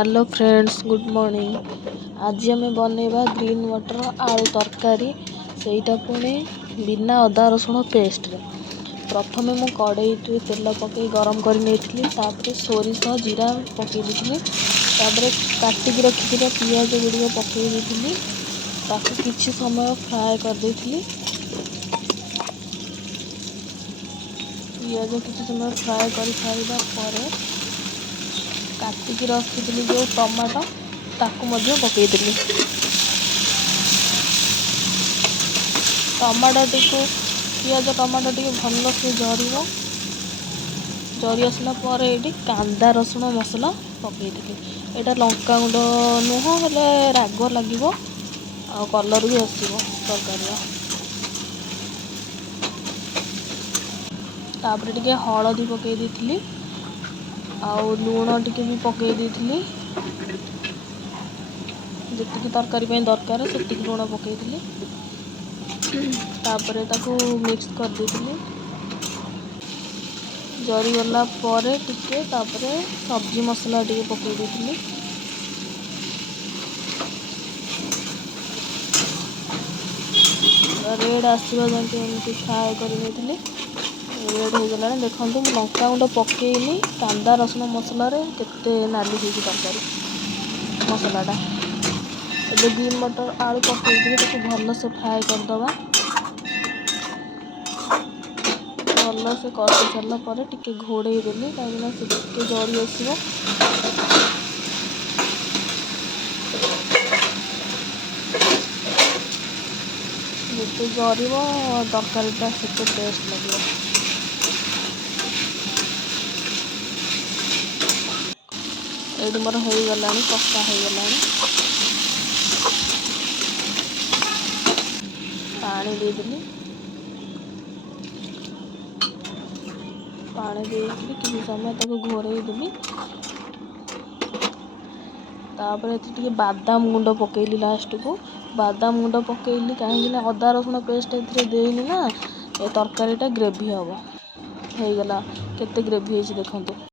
Hello friends, good morning. आज आम बनैबा green मटर आलू तरकारी, सेटा पुणी बिना अदा रसुण पेस्ट रे। प्रथमे मु कड़ई तेल पकई गरम कर सोरिष जीरा पकई दी, काटिकी रखी पियाज गुड़िक पकई दी, किछि समय फ्राए कर देथिली। पियाज किछि समय फ्राए कर सारिबा परे काटिकी रखी जो टमाटो ताकू मध्य पकईदेली। टमाटो टी पियाज टमाटो टी भल से जरी आसला पर ये कांदा रसुण मसला पकईदेली। यहाँ लंका गुंड नुह हेले राग लगे आ कलर भी आसो तरकारी। तापर टिके हलदी पकई देथिली, आउ लुण टिके भी पकई देथिली। जितकी तरकारी पे दरकार से लुण पकई देली। तापर ताकू मिक्स कर देथिली। जरी गला परे टिके तापर सब्जी मसला टिके पकई देथिली। रेड आसवा जाके एमती फ्राए कर रेड हो गला। देखो लंका गुंड पकईनी कांदा रसुण मसला केते नाली हो तरकारी मसलाटा। ए ग्रीन मटर आलू पकई भल से फ्राए करदे। भल से कर सारा पर टिके घोड़े देली कहीं से टिके जरी आसो। जिते जर तरकारीटा से टेस्ट लगे। ये मोर हो गला कषा हो गला। पानी देदेली, पानी दे किसी समय तक घोरई देली। तापर ये बादाम गुंड पकईली। लास्ट को बादाम गुंड पकईली कहीं अदा रसुण पेस्ट देनी ना, ये तरकारीटा ग्रेवी हम हो गला। केते ग्रेवी देखो।